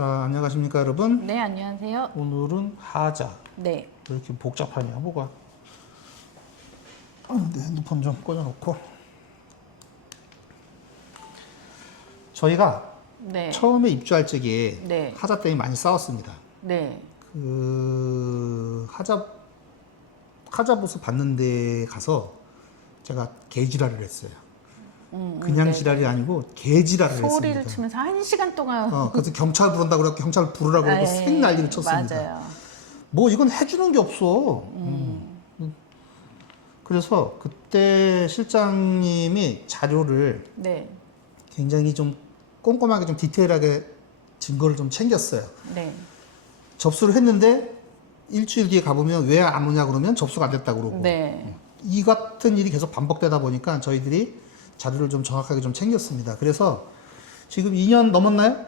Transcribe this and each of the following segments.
자, 안녕하십니까 여러분. 네, 안녕하세요. 오늘은 하자. 네. 왜 이렇게 복잡하냐 뭐가. 네, 핸드폰 좀 꽂아놓고. 저희가 네. 처음에 입주할 적에 네. 하자 때문에 많이 싸웠습니다. 네. 하자보수 받는데 가서 제가 개지랄을 했어요. 그냥 네. 지랄이 아니고 개지랄을 소리를 했습니다. 치면서 1시간 동안. 그래서 경찰 부른다고 그래서 경찰 부르라고 그러고 생 난리를 쳤습니다. 맞아요. 뭐 이건 해주는 게 없어. 그래서 그때 실장님이 자료를 네. 굉장히 좀 꼼꼼하게 좀 디테일하게 증거를 좀 챙겼어요. 네. 접수를 했는데 일주일 뒤에 가보면 왜 안 오냐 그러면 접수가 안 됐다고 그러고. 네. 이 같은 일이 계속 반복되다 보니까 저희들이 자료를 좀 정확하게 좀 챙겼습니다. 그래서 지금 2년 넘었나요?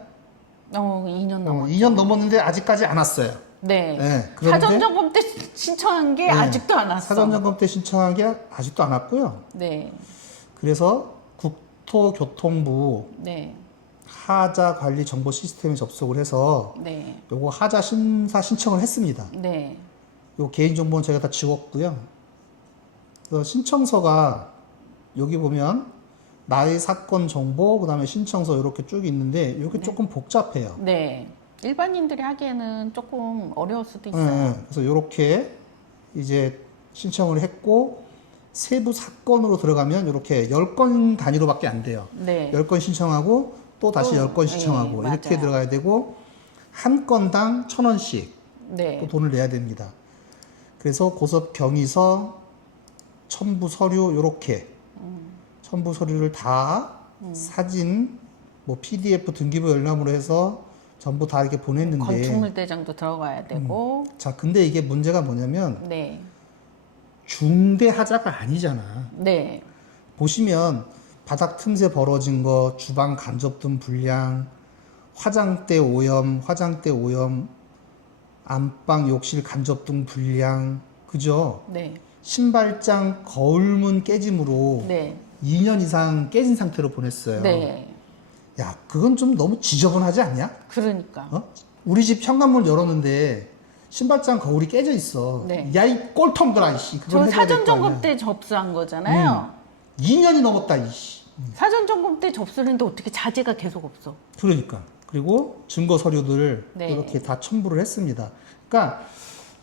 2년 넘었죠. 2년 넘었는데 아직까지 안 왔어요. 네. 네, 그런데 사전점검 때 신청한 게 아직도 안 왔어. 사전점검 때 신청한 게 아직도 안 왔고요. 네. 그래서 국토교통부 네. 하자 관리 정보 시스템에 접속을 해서 네. 요거 하자 심사 신청을 했습니다. 네. 요 개인 정보는 제가 다 지웠고요. 그 신청서가 여기 보면 나의 사건 정보, 그다음에 신청서 이렇게 쭉 있는데 이게 조금 복잡해요. 네. 일반인들이 하기에는 조금 어려울 수도 네, 있어요. 그래서 이렇게 이제 신청을 했고 세부 사건으로 들어가면 이렇게 10건 단위로밖에 안 돼요. 네. 10건 신청하고 또 다시 또, 10건 신청하고 네, 이렇게 맞아요. 들어가야 되고 한 건당 1,000원씩 네. 또 돈을 내야 됩니다. 그래서 고섭 경위서, 첨부 서류 이렇게 첨부 서류를 다 사진, 뭐 PDF 등기부 열람으로 해서 전부 다 이렇게 보냈는데 건축물 대장도 들어가야 되고. 자, 근데 이게 문제가 뭐냐면 네. 중대 하자가 아니잖아. 네. 보시면 바닥 틈새 벌어진 거, 주방 간접 등 불량, 화장대 오염, 안방 욕실 간접 등 불량, 그죠? 네. 신발장 거울문 깨짐으로 네. 2년 이상 깨진 상태로 보냈어요. 네. 야, 그건 좀 너무 지저분하지 않냐? 그러니까. 우리 집 현관문 열었는데 신발장 거울이 깨져 있어. 네. 야, 이 꼴통들아, 이씨. 저 그걸 해줘야 될거 사전 점검 아니야. 때 접수한 거잖아요. 2년이 넘었다, 이씨. 사전 점검 때 접수를 했는데 어떻게 자재가 계속 없어? 그러니까. 그리고 증거 서류들을 네. 이렇게 다 첨부를 했습니다. 그러니까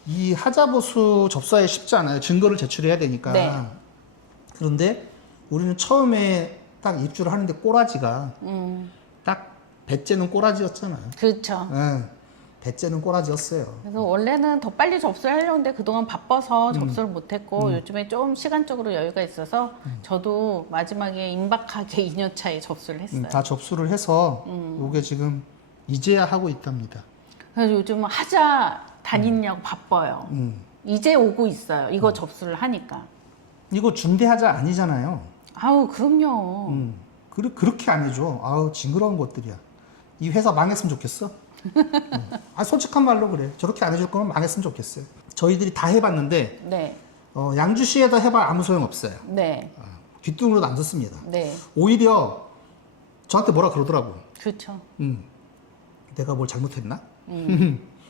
이 하자보수 접수하기 쉽지 않아요. 증거를 제출해야 되니까. 네. 그런데 우리는 처음에 딱 입주를 하는데 꼬라지가 딱 배째는 꼬라지였잖아. 그렇죠. 예, 배째는 꼬라지였어요. 그래서 원래는 더 빨리 접수를 하려는데 그동안 바빠서 접수를 못했고 요즘에 좀 시간적으로 여유가 있어서 저도 마지막에 임박하게 2년 차에 접수를 했어요. 다 접수를 해서 이게 지금 이제야 하고 있답니다. 그래서 요즘 하자 다니느냐고 바빠요. 이제 오고 있어요. 이거 접수를 하니까. 이거 중대하자 아니잖아요. 아우 그럼요. 그렇게 안 해줘. 아우 징그러운 것들이야. 이 회사 망했으면 좋겠어. 솔직한 말로 그래. 저렇게 안 해줄 거면 망했으면 좋겠어요. 저희들이 다 해봤는데 네. 양주시에다 해봐 아무 소용 없어요. 네. 귀뚱으로도 안 듣습니다. 네. 오히려 저한테 뭐라 그러더라고. 그렇죠. 내가 뭘 잘못했나?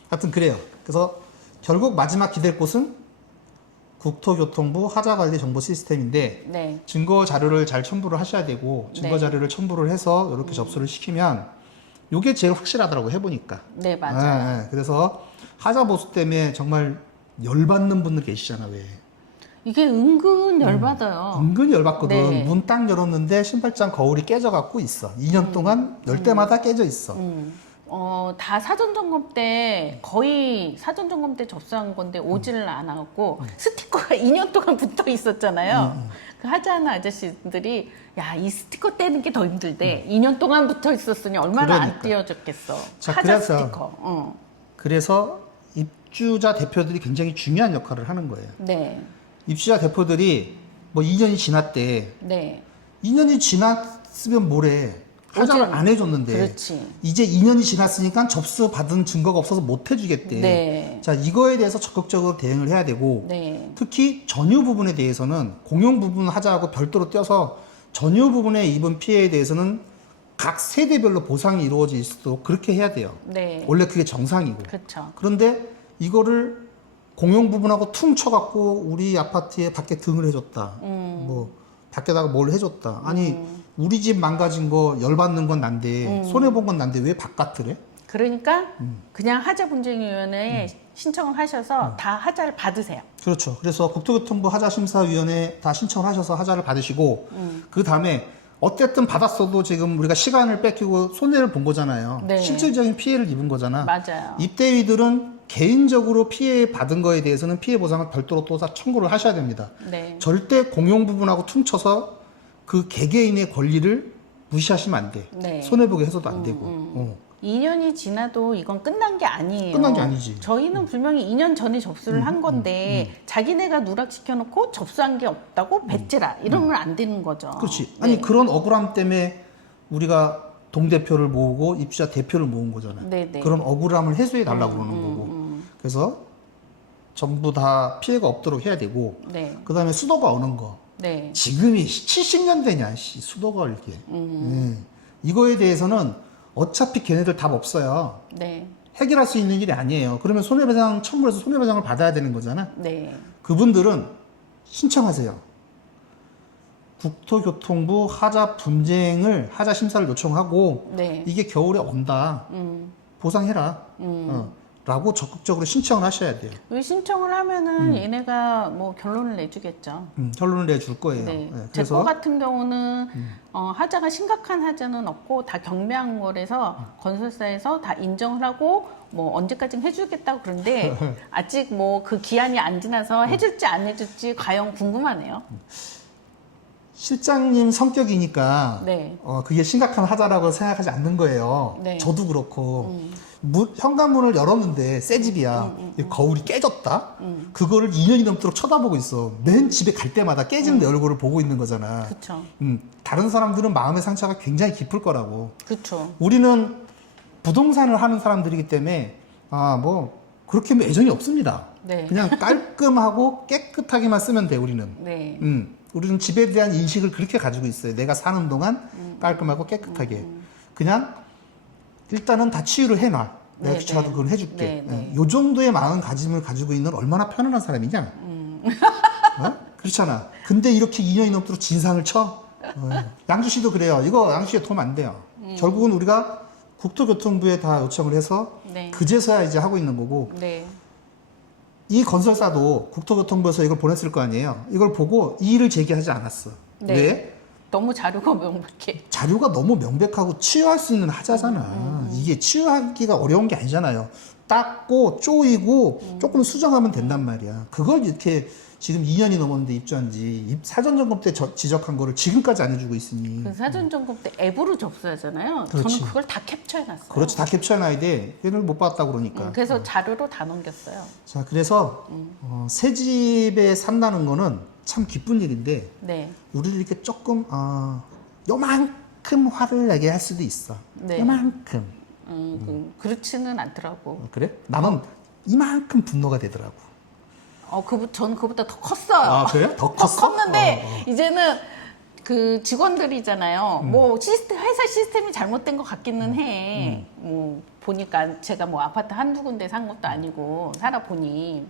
하여튼 그래요. 그래서 결국 마지막 기댈 곳은 국토교통부 하자관리 정보 시스템인데 네. 증거 자료를 잘 첨부를 하셔야 되고 증거 네. 자료를 첨부를 해서 이렇게 접수를 시키면 이게 제일 확실하더라고 해보니까. 네, 맞아요. 그래서 하자보수 때문에 정말 열받는 분들 계시잖아 왜. 이게 은근 열받아요. 은근히 열받거든. 네. 문 딱 열었는데 신발장 거울이 깨져갖고 있어. 2년 동안 열 때마다 깨져 있어. 다 사전점검 때 거의 사전점검 때 접수한 건데 오지를 않았고 스티커가 2년 동안 붙어 있었잖아요. 그 하자하는 아저씨들이 야, 이 스티커 떼는 게 더 힘들대. 2년 동안 붙어 있었으니 얼마나 안 그러니까. 띄어졌겠어. 자, 하자 그래서 스티커. 그래서 입주자 대표들이 굉장히 중요한 역할을 하는 거예요. 네. 입주자 대표들이 뭐 2년이 지났대. 네. 2년이 지났으면 뭐래. 하자를 오지는- 안 해줬는데 그렇지. 이제 2년이 지났으니까 접수 받은 증거가 없어서 못 해주겠대. 네. 자, 이거에 대해서 적극적으로 대응을 해야 되고 네. 특히 전유 부분에 대해서는 공용 부분 하자하고 별도로 떼어서 전유 부분에 입은 피해에 대해서는 각 세대별로 보상이 이루어져 있어도 그렇게 해야 돼요. 네. 원래 그게 정상이고. 그렇죠. 그런데 이거를 공용 부분하고 퉁쳐갖고 우리 아파트에 밖에 등을 해줬다. 뭐 밖에다가 뭘 해줬다. 아니 우리 집 망가진 거 열받는 건 난데 손해 본 건 난데 왜 바깥을 해? 그러니까 그냥 하자분쟁위원회에 신청을 하셔서 다 하자를 받으세요. 그렇죠. 그래서 국토교통부 하자심사위원회 다 신청을 하셔서 하자를 받으시고 그 다음에 어쨌든 받았어도 지금 우리가 시간을 뺏기고 손해를 본 거잖아요. 네. 실질적인 피해를 입은 거잖아. 맞아요. 입대위들은 개인적으로 피해 받은 거에 대해서는 피해 보상을 별도로 또 다 청구를 하셔야 됩니다. 네. 절대 공용 부분하고 퉁쳐서 그 개개인의 권리를 무시하시면 안 돼. 네. 손해보게 해서도 안 되고. 어. 2년이 지나도 이건 끝난 게 아니에요. 끝난 게 아니지. 저희는 분명히 2년 전에 접수를 한 건데 자기네가 누락시켜놓고 접수한 게 없다고 배째라 이러면 안 되는 거죠. 그렇지. 아니 네. 그런 억울함 때문에 우리가 동대표를 모으고 입주자 대표를 모은 거잖아. 네, 네. 그런 억울함을 해소해 달라고 그러는 거고. 그래서 전부 다 피해가 없도록 해야 되고. 네. 그다음에 수도가 오는 거. 네. 지금이 70년대냐, 수도가 이렇게. 이거에 대해서는 어차피 걔네들 답 없어요. 네. 해결할 수 있는 일이 아니에요. 그러면 손해배상 청구해서 손해배상을 받아야 되는 거잖아. 네. 그분들은 신청하세요. 국토교통부 하자 분쟁을 하자 심사를 요청하고 네. 이게 겨울에 온다. 보상해라. 라고 적극적으로 신청을 하셔야 돼요. 이 신청을 하면은 얘네가 뭐 결론을 내주겠죠. 결론을 내줄 거예요. 네. 네, 제 거 같은 경우는 하자가 심각한 하자는 없고 다 경매한 거라서 건설사에서 다 인정을 하고 뭐 언제까지는 해주겠다고 그러는데 아직 뭐 그 기한이 안 지나서 해줄지 안 해줄지 과연 궁금하네요. 실장님 성격이니까 네. 그게 심각한 하자라고 생각하지 않는 거예요. 네. 저도 그렇고 현관문을 열었는데 새 집이야. 거울이 깨졌다. 그거를 2년이 넘도록 쳐다보고 있어. 맨 집에 갈 때마다 깨진 내 얼굴을 보고 있는 거잖아. 그렇죠. 다른 사람들은 마음의 상처가 굉장히 깊을 거라고. 그렇죠. 우리는 부동산을 하는 사람들이기 때문에 뭐 그렇게 뭐 애정이 없습니다. 네. 그냥 깔끔하고 깨끗하게만 쓰면 돼 우리는. 네. 우리는 집에 대한 인식을 그렇게 가지고 있어요. 내가 사는 동안 깔끔하고 깨끗하게. 그냥 일단은 다 치유를 해놔. 내가 네, 귀찮아도 네. 그건 해줄게. 네, 네. 요 정도의 마음가짐을 가지고 있는 얼마나 편안한 사람이냐. 그렇잖아. 근데 이렇게 2년이 넘도록 진상을 쳐. 양주시도 그래요. 이거 양주시에 도움 안 돼요. 결국은 우리가 국토교통부에 다 요청을 해서 네. 그제서야 이제 하고 있는 거고 네. 이 건설사도 국토교통부에서 이걸 보냈을 거 아니에요. 이걸 보고 이의를 제기하지 않았어. 네. 왜? 너무 자료가 명백해. 자료가 너무 명백하고 치유할 수 있는 하자잖아. 이게 치유하기가 어려운 게 아니잖아요. 닦고 쪼이고 조금 수정하면 된단 말이야. 그걸 이렇게 지금 2년이 넘었는데 입주한 지 사전점검 때 지적한 거를 지금까지 안 해주고 있으니. 그 사전 점검 때 앱으로 접수하잖아요. 그렇지. 저는 그걸 다 캡처해놨어요. 그렇지, 다 캡처해놔야 돼. 얘를 못 봤다 그러니까. 그래서 자료로 다 넘겼어요. 자, 그래서 새 집에 산다는 거는 참 기쁜 일인데 네. 우리를 이렇게 조금 요만큼 화를 내게 할 수도 있어. 네. 요만큼. 그렇지는 않더라고. 그래? 나는 이만큼 분노가 되더라고. 저는 그보다 더 컸어요. 아, 그래? 더 컸어? 컸는데 이제는 그 직원들이잖아요. 뭐 회사 시스템이 잘못된 것 같기는 해. 뭐 보니까 제가 뭐 아파트 한두 군데 산 것도 아니고 살아보니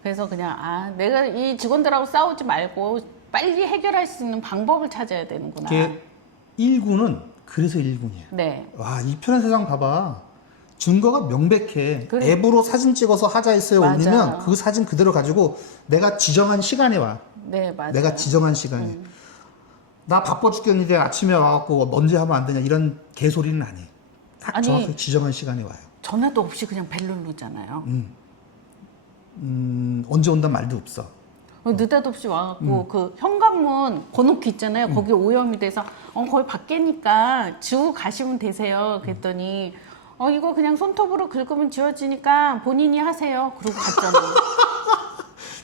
그래서 그냥 내가 이 직원들하고 싸우지 말고 빨리 해결할 수 있는 방법을 찾아야 되는구나. 이게 1군은 그래서 1군이야. 네. 와, 이 편한 세상 봐봐. 증거가 명백해. 그래. 앱으로 사진 찍어서 하자했어에 맞아요. 올리면 그 사진 그대로 가지고 내가 지정한 시간에 와. 네, 맞아요. 내가 지정한 시간에. 나 바빠 죽겠는데 아침에 와갖고 언제 하면 안 되냐 이런 개소리는 안 해. 딱 아니, 정확히 지정한 시간에 와요. 전화도 없이 그냥 벨 누르잖아요. 언제 온단 말도 없어. 느닷없이 와갖고 그 현관문 번호키 있잖아요. 거기 오염이 돼서 거기 밖에니까 지우고 가시면 되세요. 그랬더니 이거 그냥 손톱으로 긁으면 지워지니까 본인이 하세요. 그러고 갔잖아요.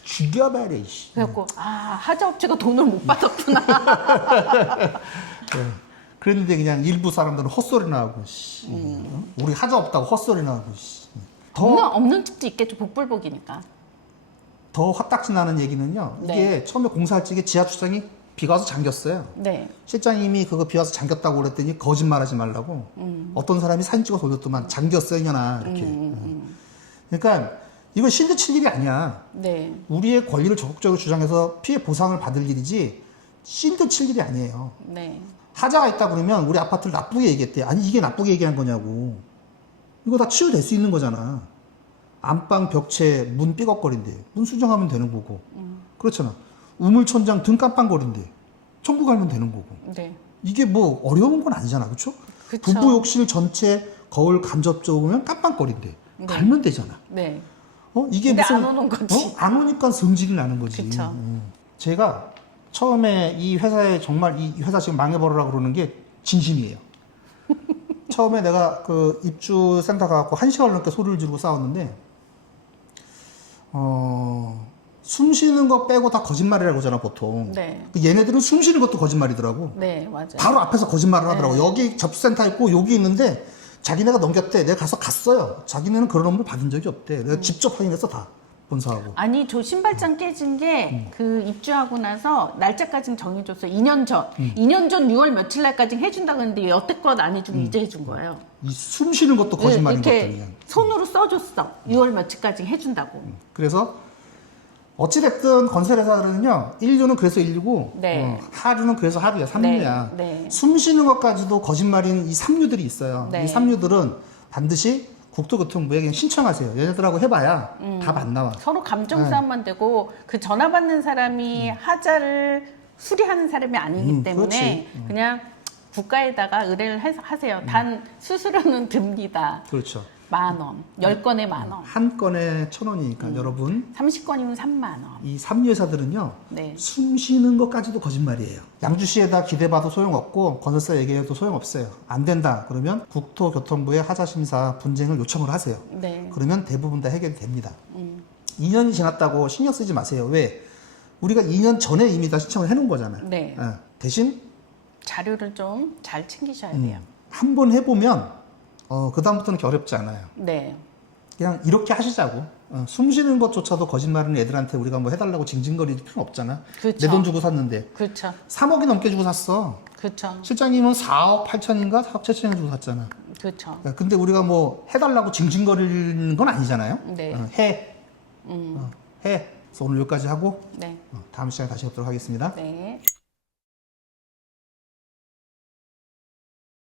죽여버려, 씨. 그래갖고 하자업체가 돈을 못 받았구나. 그랬는데 그냥 일부 사람들은 헛소리나 하고, 씨. 우리 하자 없다고 헛소리나 하고, 씨. 없는 집도 있겠죠. 복불복이니까. 더 화딱지 나는 얘기는요. 이게 네. 처음에 공사할 적에 지하 주차장이 비가 와서 잠겼어요. 네. 실장님이 그거 비 와서 잠겼다고 그랬더니 거짓말하지 말라고. 어떤 사람이 사진 찍어서 올렸더만 잠겼어요, 이년아 이렇게. 그러니까 이거 실드 칠 일이 아니야. 네. 우리의 권리를 적극적으로 주장해서 피해 보상을 받을 일이지 실드 칠 일이 아니에요. 네. 하자가 있다 그러면 우리 아파트를 나쁘게 얘기했대. 아니 이게 나쁘게 얘기한 거냐고. 이거 다 치유될 수 있는 거잖아. 안방 벽체 문 삐걱거린대. 문 수정하면 되는 거고. 그렇잖아. 우물천장 등 깜빵거린대. 청구 갈면 되는 거고. 네. 이게 뭐 어려운 건 아니잖아. 그렇죠? 그쵸. 부부 욕실 전체 거울 간접 쪽으면 깜빵거린대. 네. 갈면 되잖아. 네. 이게 근데 무슨 안 오는 거지. 안 오니까 성질이 나는 거지. 그쵸. 제가 처음에 이 회사에 정말 이 회사 지금 망해버리라 그러는 게 진심이에요. 처음에 내가 그 입주센터 가갖고 1시간 넘게 소리를 지르고 싸웠는데, 숨 쉬는 거 빼고 다 거짓말이라고 하잖아, 보통. 네. 얘네들은 숨 쉬는 것도 거짓말이더라고. 네, 맞아요. 바로 앞에서 거짓말을 하더라고. 네. 여기 접수센터 있고 여기 있는데 자기네가 넘겼대. 내가 가서 갔어요. 자기네는 그런 업무를 받은 적이 없대. 내가 직접 확인해서 다 본사하고. 아니, 저 신발장 깨진 게 그 입주하고 나서 날짜까지는 정해줬어요. 2년 전. 2년 전 6월 며칠 날까지 해준다고 했는데 여태껏 안 해주고 이제 해준 거예요. 이 숨 쉬는 것도 거짓말인 이렇게 것들이야. 손으로 써줬어. 6월 며칠까지 해준다고. 그래서 어찌됐든 건설회사들은요, 1류는 그래서 1류고, 네. 하류는 그래서 하류야, 3류야. 네. 숨 쉬는 것까지도 거짓말인 이 3류들이 있어요. 네. 이 3류들은 반드시 국토교통부에 그냥 신청하세요. 얘네들하고 해봐야 답 안 나와. 서로 감정 네. 싸움만 되고 그 전화 받는 사람이 하자를 수리하는 사람이 아니기 때문에 그렇지. 그냥 국가에다가 의뢰를 하세요. 단 수수료는 듭니다. 그렇죠. 10,000원. 10건에 10,000원. 한 건에 1,000원이니까 여러분, 30건이면 30,000원. 이 3류 회사들은요, 네. 숨 쉬는 것까지도 거짓말이에요. 양주시에다 기대봐도 소용없고 건설사 얘기해도 소용없어요. 안 된다 그러면 국토교통부에 하자심사 분쟁을 요청을 하세요. 네. 그러면 대부분 다 해결이 됩니다. 2년이 지났다고 신경 쓰지 마세요. 왜? 우리가 2년 전에 이미 다 신청을 해놓은 거잖아요. 네. 대신 자료를 좀 잘 챙기셔야 돼요. 한 번 해보면 그다음부터는 그렇게 어렵지 않아요. 네. 그냥 이렇게 하시자고. 숨 쉬는 것조차도 거짓말은 애들한테 우리가 뭐 해달라고 징징거릴 필요는 없잖아. 그쵸. 내 돈 주고 샀는데. 그렇죠. 3억이 넘게 주고 샀어. 그렇죠. 실장님은 4억 8천인가 4억 7천에 주고 샀잖아. 그렇죠. 근데 우리가 뭐 해달라고 징징거리는 건 아니잖아요. 네. 해. 해. 그래서 오늘 여기까지 하고 네. 다음 시간에 다시 뵙도록 하겠습니다. 네.